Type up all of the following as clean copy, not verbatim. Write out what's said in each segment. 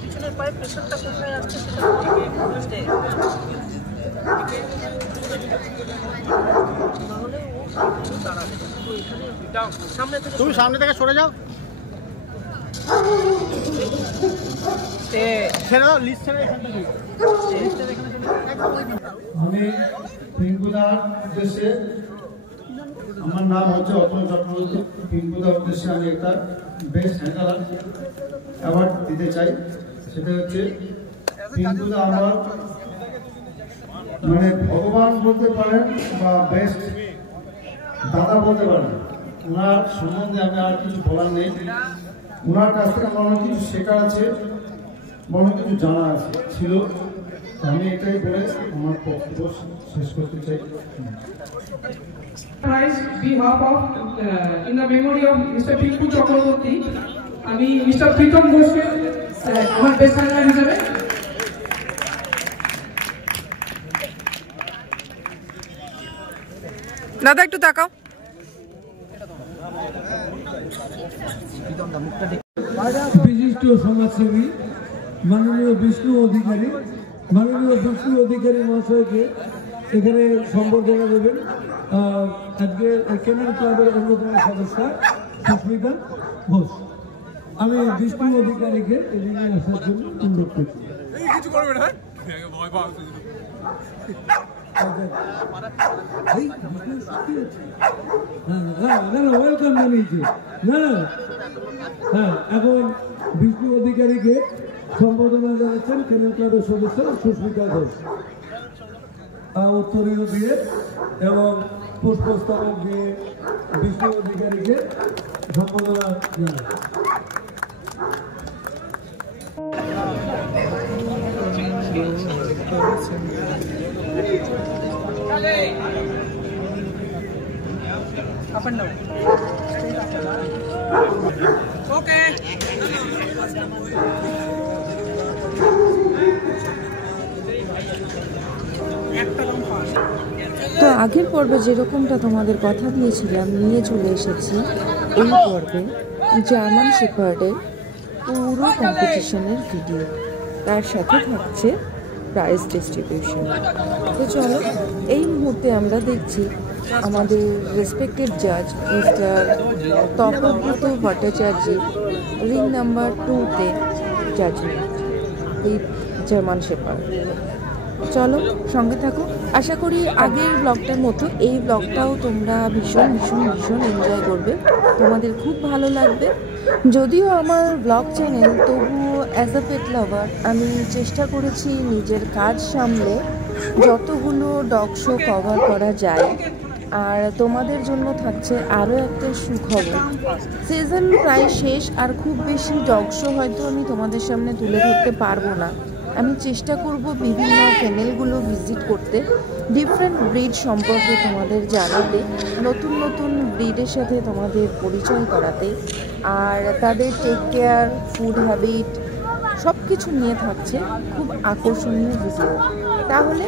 পিছনের পায়ে প্রেশারটা কোথায় আসছে তুমি সামনে থেকে সরে যাও। আমি পিঙ্কুদার উদ্দেশ্যে, আমার নাম হচ্ছে অতুল চক্রবর্তী। পিঙ্কুদার উদ্দেশ্যে আমি একটা বেস্ট হ্যান্ডলার অ্যাওয়ার্ড দিতে চাই। সেটা হচ্ছে পিঙ্কুদা আমার মানে ভগবান বলতে পারেন বা বেস্ট দাদা বলতে পারেন। ওনার সম্বন্ধে আমি আর কিছু বলার নেই। ওনার কাছ থেকে আমার অনেক কিছু শেখার আছে, অনেক কিছু জানা আছে ছিল। আমি এটাই বলে আমার বক্তব্য শেষ করতে চাই। Prize behalf of in the memory of Mr. Pinku Chakraborty, আমি মিস্টার প্রীতম ঘোষকে আমার বেস্ট হ্যান্ডলার হিসেবে দাদা একটু তাকাও। বিশিষ্ট সমাজসেবী মাননীয় বিষ্ণু অধিকারী মহাশয়কে এখানে সম্বর্ধনা দেবেন। আজকে কেনাল ক্লাবের অন্যতম সদস্য সুস্মিতা ঘোষ। আমি বিষ্ণু অধিকারীকে এদিকে আসার জন্য অনুরোধ করছি। ওয়েলকাম জানিয়েছি। হ্যাঁ, এখন বিষ্ণু অধিকারীকে সম্বোধনা জানাচ্ছেন কেনাল ক্লাবের সদস্য সুস্মিতা ঘোষ। উত্তরীয় দিয়ে এবং পুষ্পস্তবক দিয়ে বিষ্ণু অধিকারীকে সম্বোধনা জানাচ্ছেন। Up and down. Okay. তো আগের পর্বে যেরকমটা তোমাদের কথা দিয়েছিলাম, নিয়ে চলে এসেছি এই পর্বে জার্মান শেপার্ডের পুরো কম্পিটিশনের ভিডিও, তার সাথে থাকছে প্রাইজ ডিস্ট্রিবিউশন। তো চলো, এই মুহূর্তে আমরা দেখছি আমাদের রেসপেক্টেড জাজ মিস্টার তপব্রত ভট্টাচার্যের রিং নাম্বার 2-তে জাজমেন্ট উইথ জার্মান শেপার্ড। চলো সঙ্গে থাকো। আশা করি আগের ব্লগটার মতো এই ব্লগটাও তোমরা ভীষণ ভীষণ ভীষণ এনজয় করবে, তোমাদের খুব ভালো লাগবে। যদিও আমার ব্লগ চ্যানেল, তবুও অ্যাজ আ পেট লাভার আমি চেষ্টা করেছি নিজের কাজ সামলে যতগুলো ডগ শো কভার করা যায়। আর তোমাদের জন্য থাকছে আরও একটা সুখবর, সিজন প্রায় শেষ, আর খুব বেশি ডগ শো হয়তো আমি তোমাদের সামনে তুলে ধরতে পারবো না। আমি চেষ্টা করব বিভিন্ন চ্যানেলগুলো ভিজিট করতে, ডিফারেন্ট ব্রিড সম্পর্কে তোমাদের জানাতে, নতুন নতুন ব্রিডের সাথে তোমাদের পরিচয় করাতে, আর তাদের টেক কেয়ার, ফুড হ্যাবিট সব কিছু নিয়ে থাকছে খুব আকর্ষণীয় ভিডিও। তাহলে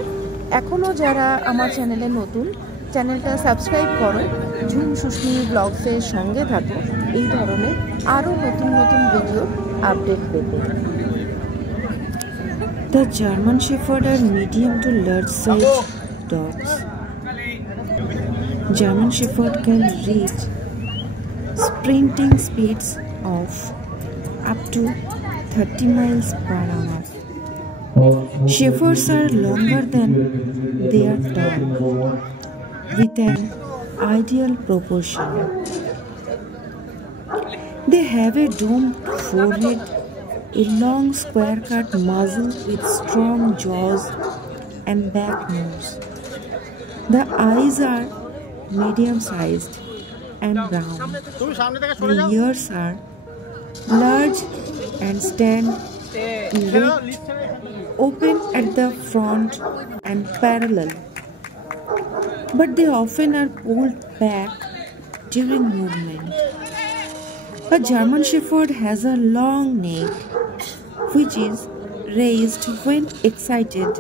এখনও যারা আমার চ্যানেলে নতুন, চ্যানেলটা সাবস্ক্রাইব করো, ঝুম সুস্মি ব্লগসের সঙ্গে থাকো এই ধরনের আরও নতুন নতুন ভিডিও আপডেট পেতে। The German Shepherd are medium to large size dogs. German Shepherd can reach sprinting speeds of up to 30 miles per hour. Shepherds are longer than they are tall, with an ideal proportion. They have a domed forehead, a long square-cut muzzle with strong jaws and back nose. The eyes are medium-sized and brown. The ears are large and stand erect, open at the front and parallel, but they often are pulled back during movement. A German Shepherd has a long neck, which is raised when excited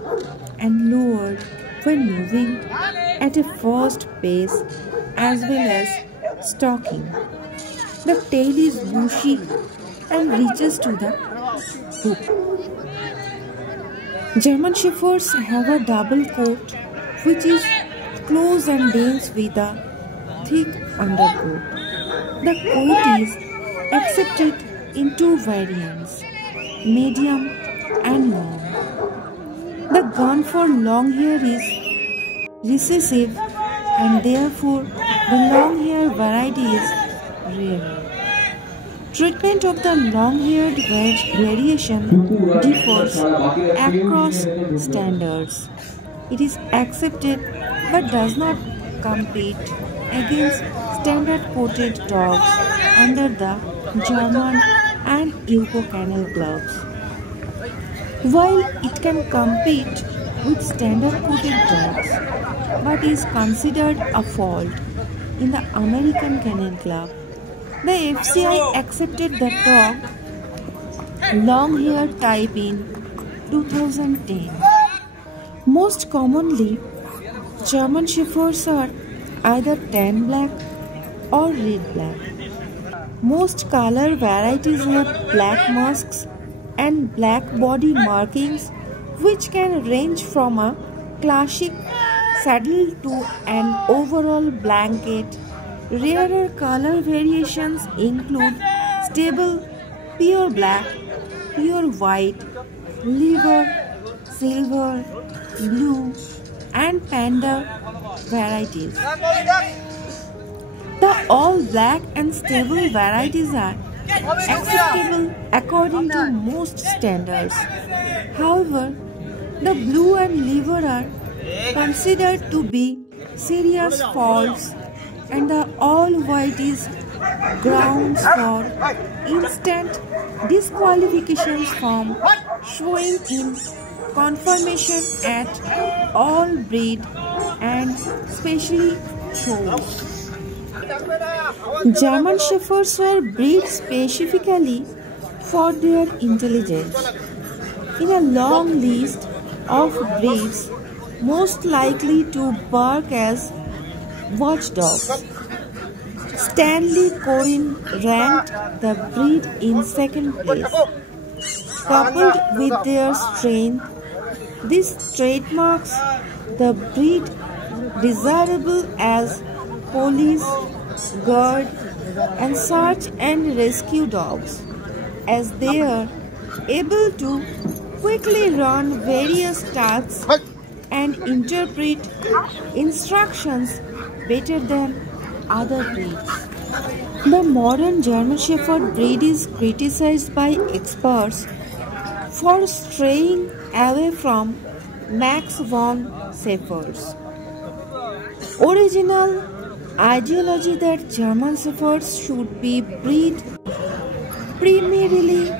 and lowered when moving at a fast pace as well as stalking. The tail is bushy and reaches to the hook. German Shepherds have a double coat which is close and dense with a thick undercoat. The coat is accepted in two variants, medium and long. The gun for long hair is recessive and therefore the long hair variety is rarer. Treatment of the long-haired variation differs across standards. It is accepted but does not compete against standard-coated dogs under the German and UK Kennel Clubs. While it can compete with standard-coated dogs, but is considered a fault in the American Kennel Club, the FCI accepted the dog long-hair type in 2010. Most commonly, German Shepherds are either tan black or red black. Most color varieties have black masks and black body markings, which can range from a classic saddle to an overall blanket. Rarer color variations include stable, pure black, pure white, liver, silver, blue, and panda varieties. The all black and stable varieties are acceptable according to most standards. However, the blue and liver are considered to be serious faults, and the all white is grounds for instant disqualifications from showing in conformation at all breed and specially shows. German Shepherds were bred specifically for their intelligence. In a long list of breeds most likely to bark as watchdogs, Stanley Coren ranked the breed in second place. Coupled with their strength, this trademarks the breed desirable as police, guard, and search and rescue dogs, as they are able to quickly run various tasks and interpret instructions better than other breeds. The modern German Shepherd breed is criticized by experts for straying away from Max von Shepherds' original ideology that German Shepherds should be bred primarily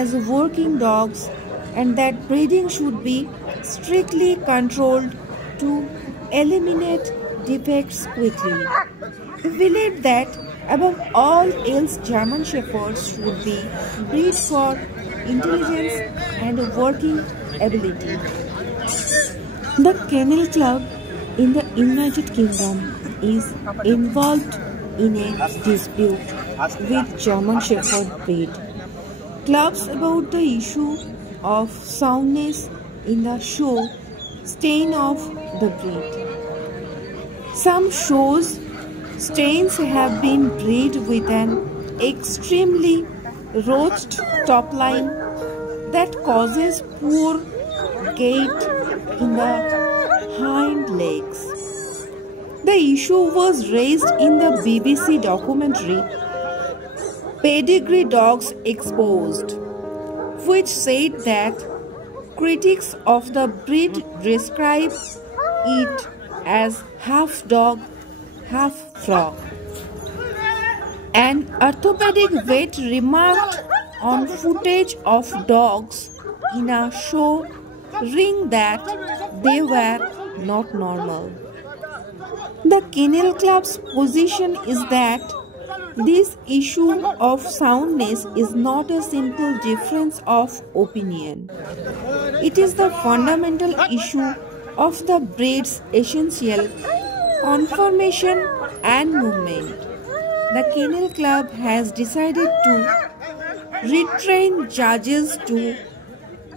as working dogs and that breeding should be strictly controlled to eliminate defects quickly. We believe that above all else German Shepherds should be bred for intelligence and working ability. The Kennel Club in the United Kingdom is involved in a dispute with German Shepherd breed clubs about the issue of soundness in the show strain of the breed. Some shows strains have been bred with an extremely roached top line that causes poor gait in the hind legs. The issue was raised in the BBC documentary Pedigree Dogs Exposed, which said that critics of the breed describe it as half dog, half frog. An orthopedic vet remarked on footage of dogs in a show ring that they were not normal. The Kennel Club's position is that This issue of soundness is not a simple difference of opinion. It is the fundamental issue of the breed's essential conformation and movement. The Kennel Club has decided to retrain judges to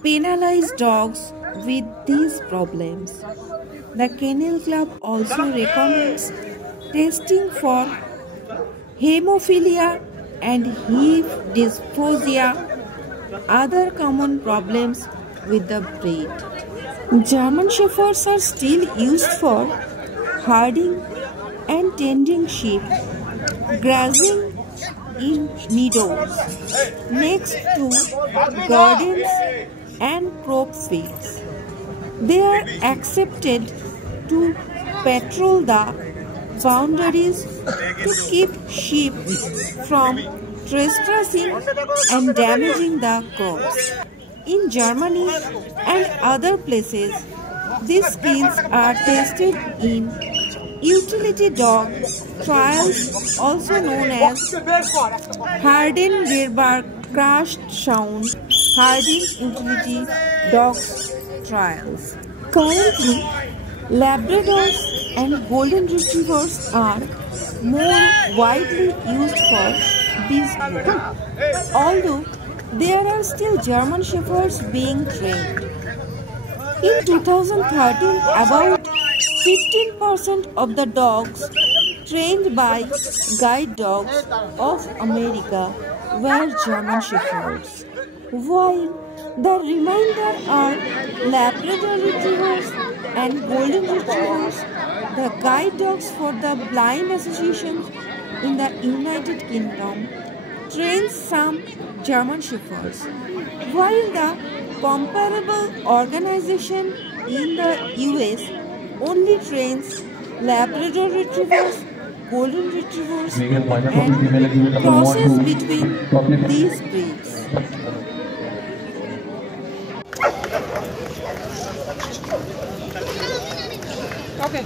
penalize dogs with these problems. The Kennel Club also recommends testing for hemophilia and hip dysplasia, other common problems with the breed. German Shepherds are still used for herding and tending sheep, grazing in meadows, next to gardens and crop fields. They are accepted to patrol the boundaries to keep sheep from trespassing and damaging the crops. In Germany and other places, these skills are tested in utility dog trials, also known as Hardenberg Crushed Sound Herding Utility Dogs trials. Currently, Labradors and Golden Retrievers are more widely used for this breed, although there are still German Shepherds being trained. In 2013, about 15% of the dogs trained by guide dogs of America were German Shepherds, while the remainder are Labrador Retrievers and Golden Retrievers. The guide dogs for the Blind Association in the United Kingdom trains some German Shepherds, while the comparable organization in the US only trains Labrador Retrievers, Golden Retrievers, and crosses between these breeds. Okay.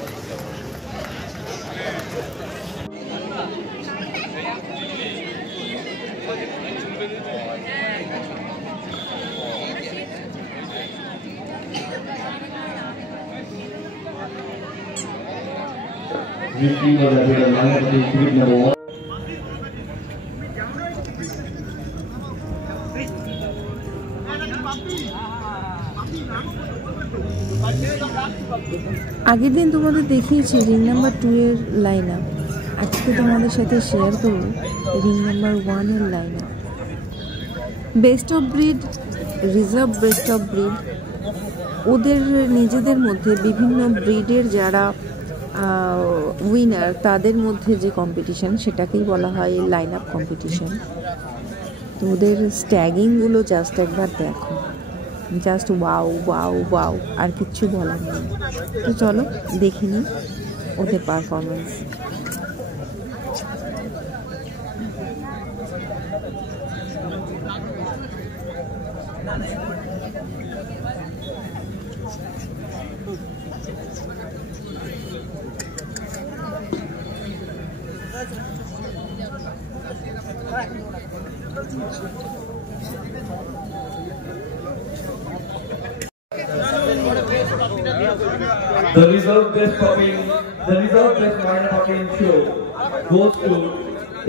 আগের দিন তোমাদের দেখিয়েছি ring number 2 এর line up. আজকে তোমাদের সাথে শেয়ার করব ring number 1 এর line up. Best of breed, reserve best of breed, ওদের নিজেদের মধ্যে বিভিন্ন ব্রিডের যারা উইনার তাদের মধ্যে যে কম্পিটিশান সেটাকেই বলা হয় লাইন আপ কম্পিটিশান। তো ওদের স্ট্যাগিংগুলো জাস্ট একবার দেখো, জাস্ট ওয়াও ওয়াও ওয়াও, আর কিচ্ছু বলার নেই। তো চলো দেখে নিই ওদের performance. The result best minor puppy in show goes to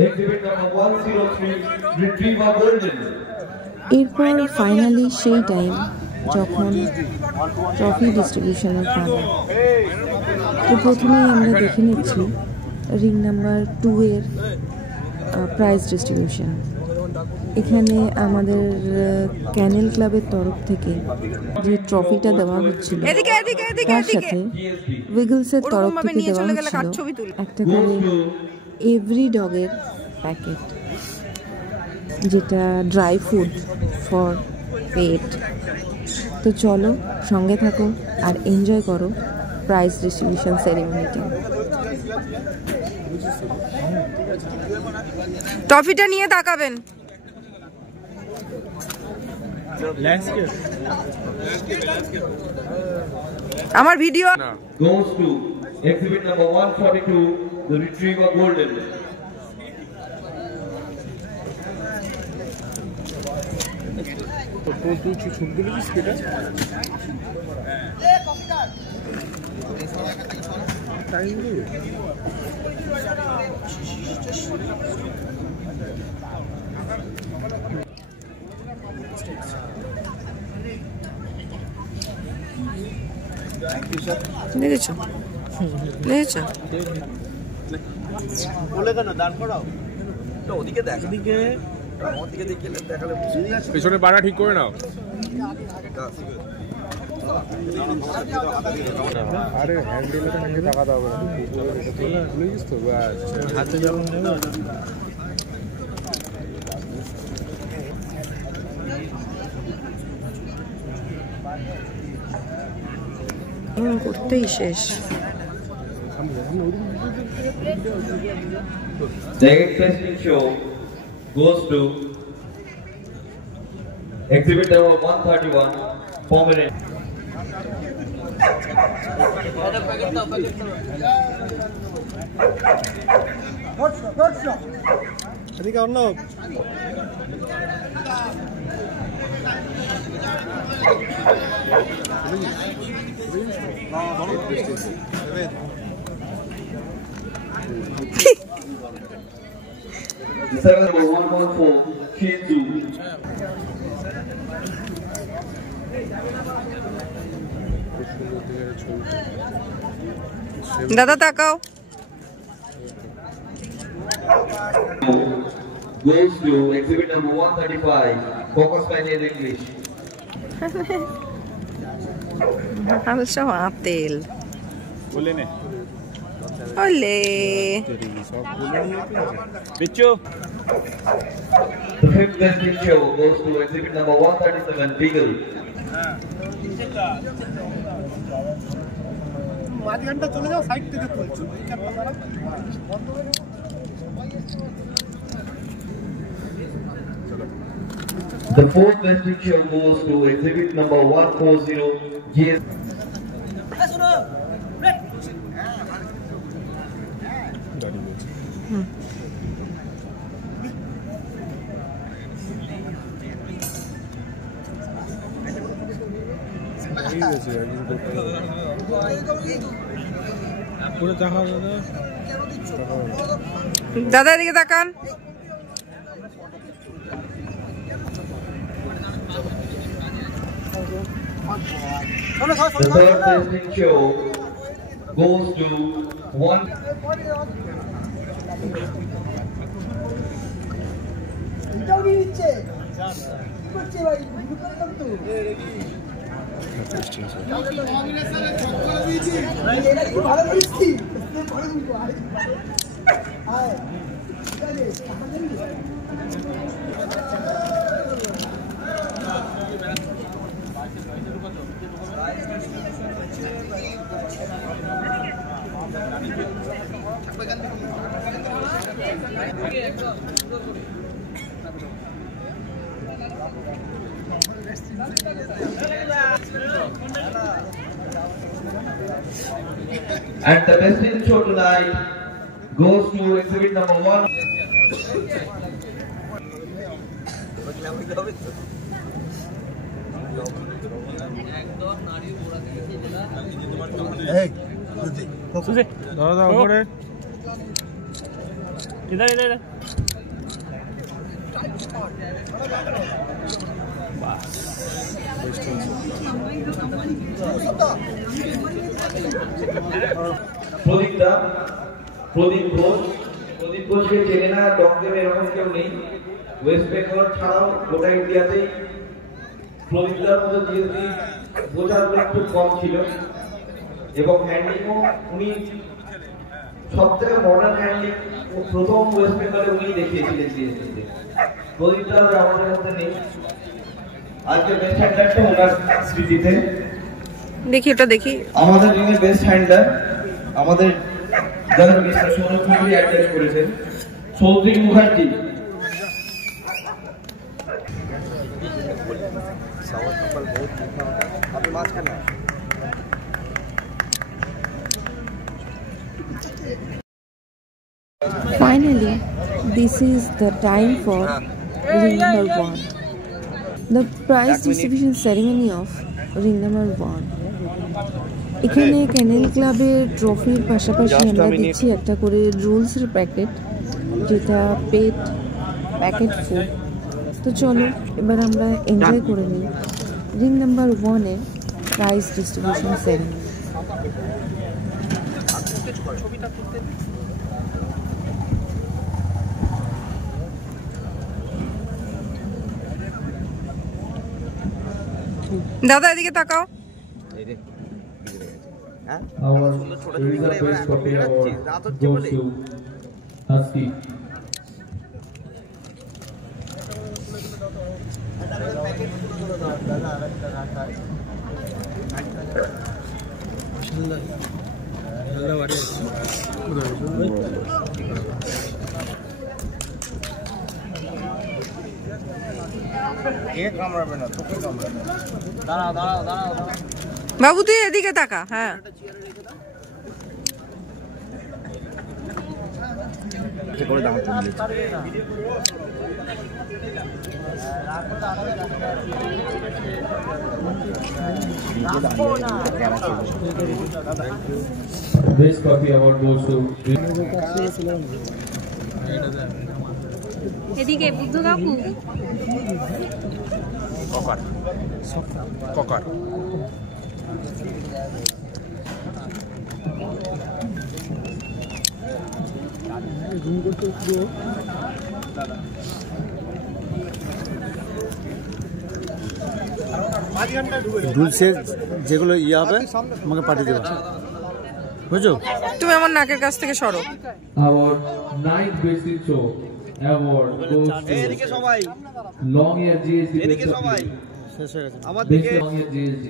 exhibit number 103, Retriever Golden. এরপর ফাইনালি সেই টাইম যখন ট্রফি ডিস্ট্রিবিউশনের পালা। তো প্রথমেই আমরা দেখে নিচ্ছি রিং নাম্বার 2 এর প্রাইজ ডিস্ট্রিবিউশন। এখানে আমাদের ক্যানেল ক্লাবের তরফ থেকে যে ট্রফিটা দেওয়া হচ্ছিল তার সাথে উইগলসের তরফ থেকে দেওয়া হচ্ছিল একটা করে এভরি ডগের প্যাকেট, যেটা ড্রাই ফুড ফর পেট। তো চলো সঙ্গে থাকো আর এনজয় করো প্রাইজ ডিস্ট্রিবিউশন সেরিমনিটা। ট্রফিটা নিয়ে তাকাবেন। আমার video Goes to exhibit number 142, the Retriever Golden. দেখেছো দেখেছো বলে কেন দাঁড় করাও ওদিকে দেখ ওদিকে ওদিকে দেখলে দেখালে পেছনে বাড়া ঠিক করে নাও। আরে হ্যান্ডেলে তো নাকি টাকা দাও না বুঝিস তো হাতে যখন করতেই শেষ। The interesting show goes to exhibit number 131, Pomeranian. এদিকে অন্য Number 114, Shih Tzu. দাদা তাকাও। Goes to exhibit number 135, Cocker Spaniel English. Halsa তেল বলে নে ওলে বিচ্ছু The fifth best in show goes to exhibit number 137, Beagle. মাঝখানটা চলে যাও সাইড থেকে তুলছো The fourth best in show goes to exhibit number 140, Yes. দাদা এদিকে তাকান। The third best in show goes to one. And the best in show tonight goes to exhibit number 1. দাদা উপরে ইধর ইধর প্রদীপ ঘোষকে চেনে না ডকদের এরকম কেউ নেই। ওয়েস্ট বেঙ্গল ছাড়াও গোটা ইন্ডিয়াতেই প্রদীপদার মতো জিএসটি বোঝাগুলো খুব কম ছিল এবং হ্যান্ডলিংও উনি সব থেকে মডার্ন হ্যান্ডলিং প্রথম ওয়েস্ট বেঙ্গলে উনি দেখিয়েছিলেন জিএসটিতে। প্রদীপদার আমাদের মধ্যে নেই। আজকে বেস্ট হ্যান্ডলারটা ওনার স্মৃতিতে দেখি ওটা দেখি। আমাদের যিনি বেস্ট হ্যান্ডলার আমাদের যারা মিস্টার সৌরভ মুখার্জি অ্যাড্রেস করেছেন Soudik Mukherjee. Finally, this is the time for ring number 1. The prize distribution ceremony of ring number 1। এখানে ক্যানেল ক্লাবের ট্রফির পাশাপাশি আমরা দিচ্ছি একটা করে রুলসের প্যাকেট, যেটা পেট প্যাকেট ফুড। তো চলো এবার আমরা এনজয় করে নিই রিং নাম্বার 1-এর প্রাইজ ডিস্ট্রিবিউশন সেরিমনি। দাদা এদিকে তাকাও। Our Riza Best Coffee Award goes to Husky. বাবু তুই এদিকে তাকা। হ্যাঁ Best Coffee Award goes to এদিকে বুদ্ধ কাকু। ককার রুলসের যেগুলো ইয়ে হবে আমাকে পাঠিয়ে দেবে, বুঝছো? তুমি আমার নাকের কাছ থেকে সরো। our ninth best in show award goes to Long Year GSD Best of Play. শেষ হয়ে গেছে আমার Best দিকে Long Year GSD.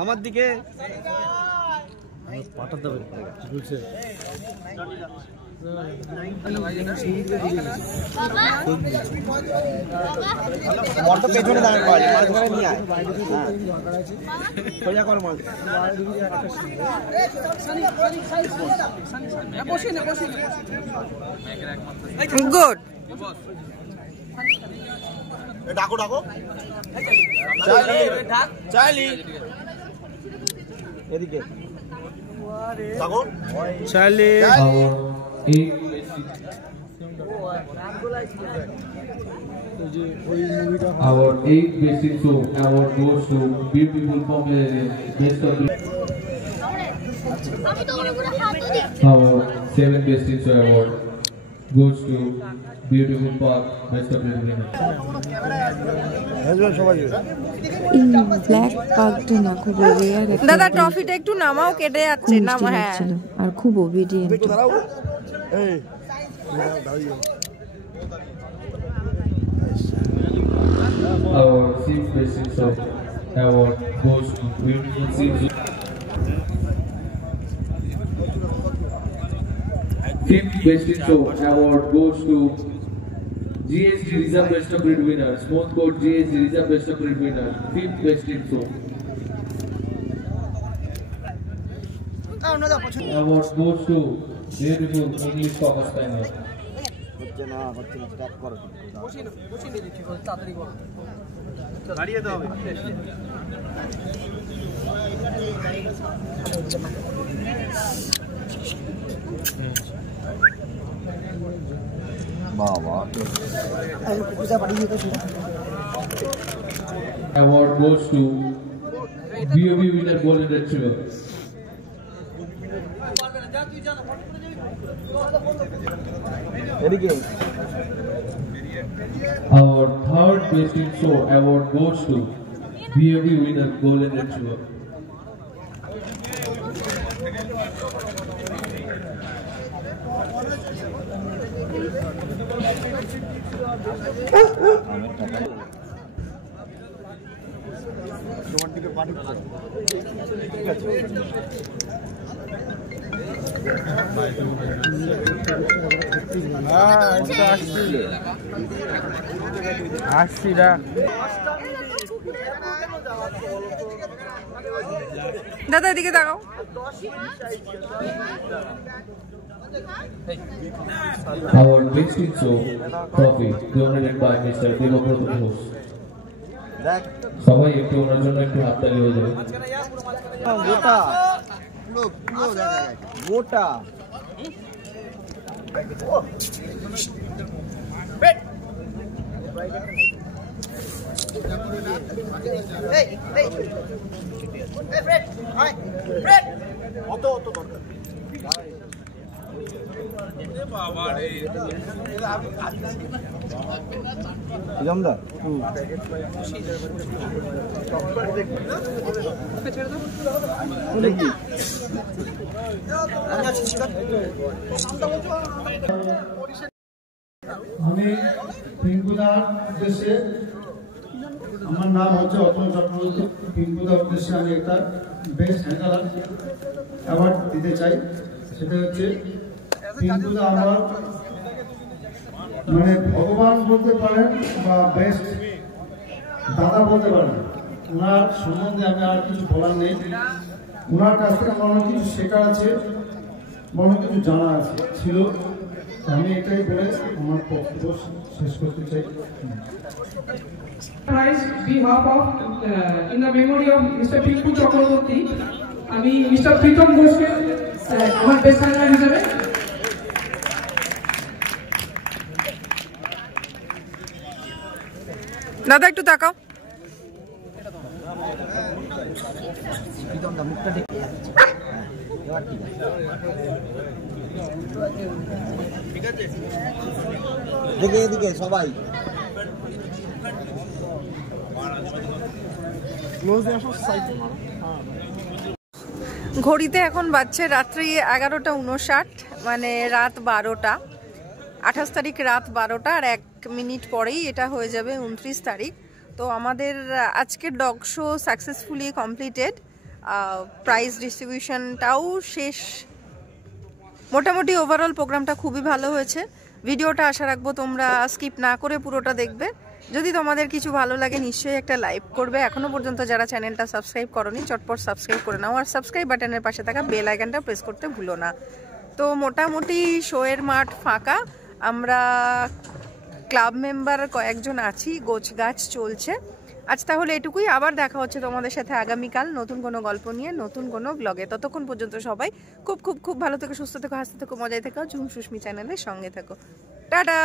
আমার দিকে পাঠাতে হবে রুলসের। মনটা পেছনে দাঁড়ায় পারে মাঝখানে নিয়ে আয় সোজা কর মাল গুড। ডাকো ডাকো চালি চালি এদিকে ডাকো চালি Our eighth best in show award goes to Beautiful Pomeranian Best of Play. Our seventh best in show award goes to Beautiful Park Best of Play winner. এই ব্ল্যাক পাগটা না খুব রেয়ার একটা দাদা ট্রফিটা একটু নামাও, কেটে যাচ্ছে। নামা। হ্যাঁ ছিল আর খুব obedient. Our sixth best in show award goes to Beautiful Seeds. Fifth best in show award goes to GSD Reserve Best of Breed winner. Smooth Coat GSD Reserve Best of Breed winner. Fifth best in show. Award goes to Beautiful English Cocker Spaniel. দাঁড়িয়ে দাও Award goes to BOB winner Golden Retriever. এদিকে Our third best in show award goes to BOB winner Golden Retriever. তোমার দিকে পাঠিয়ে ঠিক আছে আসছিরা দাদা এদিকে তাকাও। Our best in show trophy donated by Mr. Devabrata Ghosh. সবাই একটু ওনার জন্য একটু হাততালি হয়ে যাবে। গোটা গোটা জমদার আমি পিঙ্কুদার উদ্দেশ্যে, আমার নাম হচ্ছে অতুল চক্রবর্তী। পিঙ্কুদার উদ্দেশ্যে আমি একটা বেস্ট হ্যান্ডার অ্যাওয়ার্ড দিতে চাই। সেটা হচ্ছে পিঙ্কুদা আমার মানে ভগবান বলতে পারেন বা বেস্ট দাদা বলতে পারেন। ওনার সম্বন্ধে আমি আর কিছু বলার নেই। ওনার কাছ থেকে আমার অনেক কিছু শেখার আছে, অনেক কিছু জানা আছে ছিল। আমি এটাই বলে আমার বক্তব্য শেষ করতে চাই। Prize behalf of in the memory of Mr. Pinku Chakraborty, আমি মিস্টার প্রীতম ঘোষকে আমার বেস্ট হ্যান্ডলার হিসেবে দাদা একটু তাকাও। মুখটা দেখে দেখে এদিকে সবাই ঘড়িতে এখন বাজছে রাত্রি 11:59, মানে রাত 12টা। 28 তারিখ রাত 12টা, আর 1 মিনিট পরেই এটা হয়ে যাবে 29 তারিখ। তো আমাদের আজকের dog show successfully completed. Prize ডিস্ট্রিবিউশনটাও শেষ। মোটামুটি ওভারঅল প্রোগ্রামটা খুবই ভালো হয়েছে। ভিডিওটা আশা রাখবো তোমরা স্কিপ না করে পুরোটা দেখবে। যদি তোমাদের কিছু ভালো লাগে নিশ্চয়ই একটা লাইক করবে। এখনো পর্যন্ত যারা চ্যানেলটা সাবস্ক্রাইব করোনি চটপট সাবস্ক্রাইব করে নাও, আর সাবস্ক্রাইব বাটনের পাশে থাকা বেল আইকনটা প্রেস করতে ভুলো না। তো মোটামুটি শোয়ের মাঠ ফাঁকা। আমরা ক্লাব মেম্বার কয়েকজন আছি, গোছগাছ চলছে। আজ তাহলে এটুকুই। আবার দেখা হচ্ছে তোমাদের সাথে আগামীকাল নতুন কোনো গল্প নিয়ে, নতুন কোনো ব্লগে। ততক্ষণ পর্যন্ত সবাই খুব খুব খুব ভালো থেকো, সুস্থ থেকো, হাসতে থেকো, মজায় থেকো। ঝুম সুস্মি চ্যানেলের সঙ্গে থেকো। টাটা।